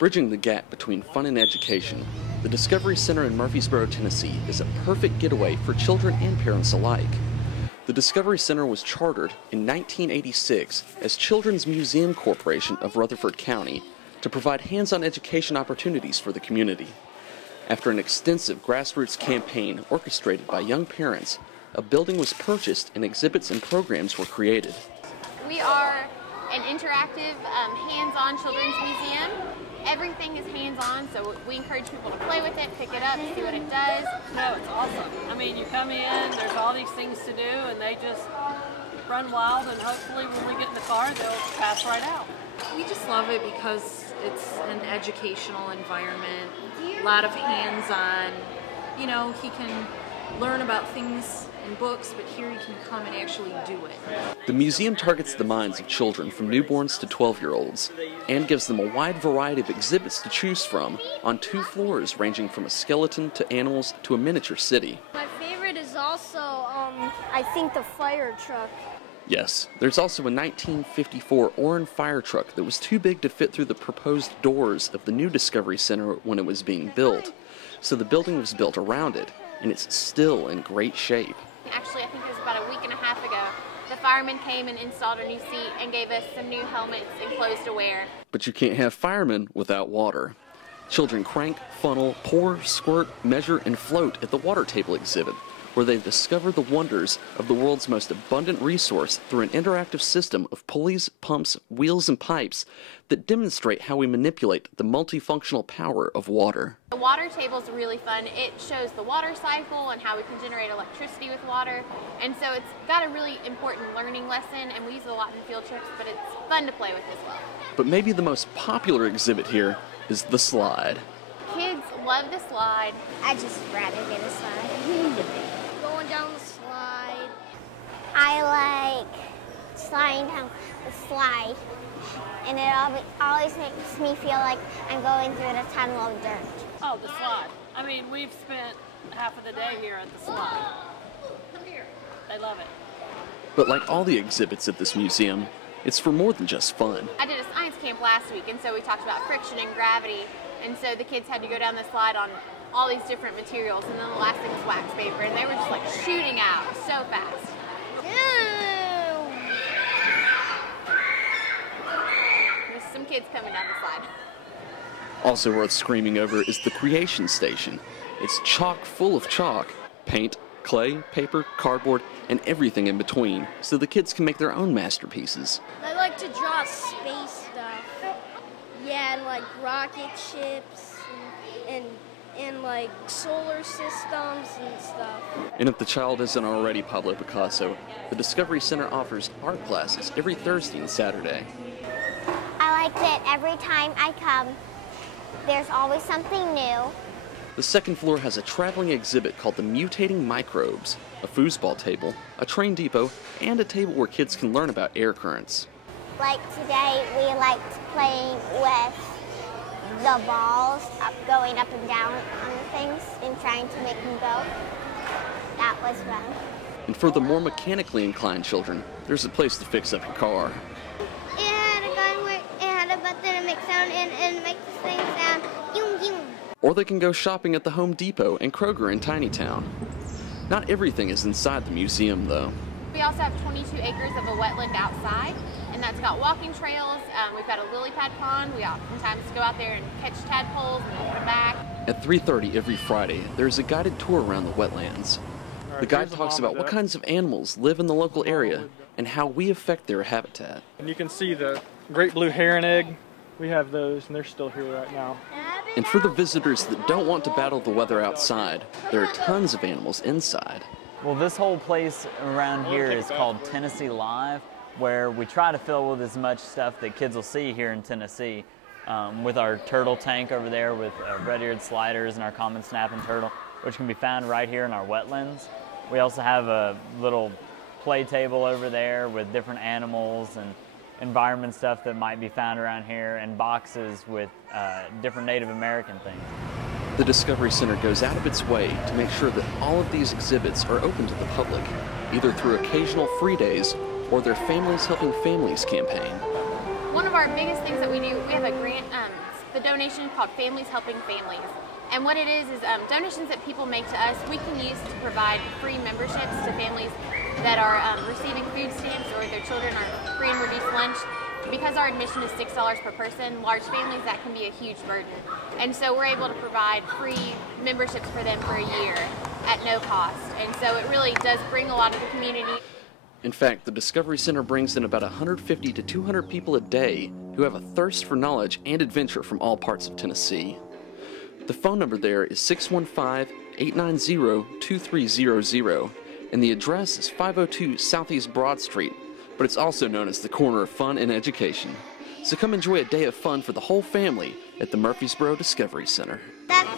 Bridging the gap between fun and education, the Discovery Center in Murfreesboro, Tennessee is a perfect getaway for children and parents alike. The Discovery Center was chartered in 1986 as Children's Museum Corporation of Rutherford County to provide hands-on education opportunities for the community. After an extensive grassroots campaign orchestrated by young parents, a building was purchased and exhibits and programs were created. We are an interactive, hands-on children's museum. Everything is hands-on, so we encourage people to play with it, pick it up, see what it does. No, it's awesome. I mean, you come in, there's all these things to do, and they just run wild, and hopefully when we get in the car, they'll pass right out. We just love it because it's an educational environment, a lot of hands-on. You know, he can learn about things in books, but here he can come and actually do it. The museum targets the minds of children from newborns to 12-year-olds and gives them a wide variety of exhibits to choose from on 2 floors ranging from a skeleton to animals to a miniature city. My favorite is also, I think, the fire truck. Yes, there's also a 1954 Oren fire truck that was too big to fit through the proposed doors of the new Discovery Center when it was being built, so the building was built around it, and it's still in great shape. Actually, I think it was about a week and a half ago, the firemen came and installed a new seat and gave us some new helmets and clothes to wear. But you can't have firemen without water. Children crank, funnel, pour, squirt, measure, and float at the water table exhibit, where they've discovered the wonders of the world's most abundant resource through an interactive system of pulleys, pumps, wheels, and pipes that demonstrate how we manipulate the multifunctional power of water. The water table is really fun. It shows the water cycle and how we can generate electricity with water. And so it's got a really important learning lesson, and we use it a lot in field trips, but it's fun to play with as well. But maybe the most popular exhibit here is the slide. Kids love the slide. I just rather get a slide. Going down the slide. I like sliding down the slide, and it always makes me feel like I'm going through the tunnel of dirt. Oh, the slide. I mean, we've spent half of the day here at the slide. They love it. But like all the exhibits at this museum, it's for more than just fun. I did a science camp last week, and so we talked about friction and gravity, and so the kids had to go down the slide on all these different materials, and then the last thing was wax paper, and they were just like shooting out so fast. There's some kids coming down the slide. Also worth screaming over is the Creation Station. It's chock full of chalk, paint, clay, paper, cardboard, and everything in between, so the kids can make their own masterpieces. I like to draw space stuff. Yeah, and like rocket ships and like solar systems and stuff. And if the child isn't already Pablo Picasso, the Discovery Center offers art classes every Thursday and Saturday. I like that every time I come, there's always something new. The second floor has a traveling exhibit called the Mutating Microbes, a foosball table, a train depot, and a table where kids can learn about air currents. Like today, we liked playing with the balls, going up and down on the things and trying to make them go. That was fun. And for the more mechanically inclined children, there's a place to fix up your car. It had a gun where it had a button to make sound and make the thing sound. Yum, yum. Or they can go shopping at the Home Depot and Kroger in Tinytown. Not everything is inside the museum, though. We also have 22 acres of a wetland outside, and that's got walking trails. We've got a lily pad pond. We oftentimes go out there and catch tadpoles and put them back. At 3:30 every Friday, there's a guided tour around the wetlands. The guide talks about what kinds of animals live in the local area and how we affect their habitat. And you can see the great blue heron egg. We have those, and they're still here right now. And for the visitors that don't want to battle the weather outside, there are tons of animals inside. Well, this whole place around here is called Tennessee Live, where we try to fill with as much stuff that kids will see here in Tennessee. With our turtle tank over there with red-eared sliders and our common snapping turtle, which can be found right here in our wetlands. We also have a little play table over there with different animals and environment stuff that might be found around here, and boxes with different Native American things. The Discovery Center goes out of its way to make sure that all of these exhibits are open to the public, either through occasional free days or their Families Helping Families campaign. One of our biggest things that we do, we have a grant the donation called Families Helping Families. And what it is donations that people make to us, we can use to provide free memberships to families that are receiving food stamps or their children are free and reduced lunch. Because our admission is $6 per person, large families, that can be a huge burden. And so we're able to provide free memberships for them for a year at no cost. And so it really does bring a lot of the community. In fact, the Discovery Center brings in about 150 to 200 people a day who have a thirst for knowledge and adventure from all parts of Tennessee. The phone number there is 615-890-2300, and the address is 502 Southeast Broad Street, but it's also known as the corner of fun and education. So come enjoy a day of fun for the whole family at the Murfreesboro Discovery Center. That's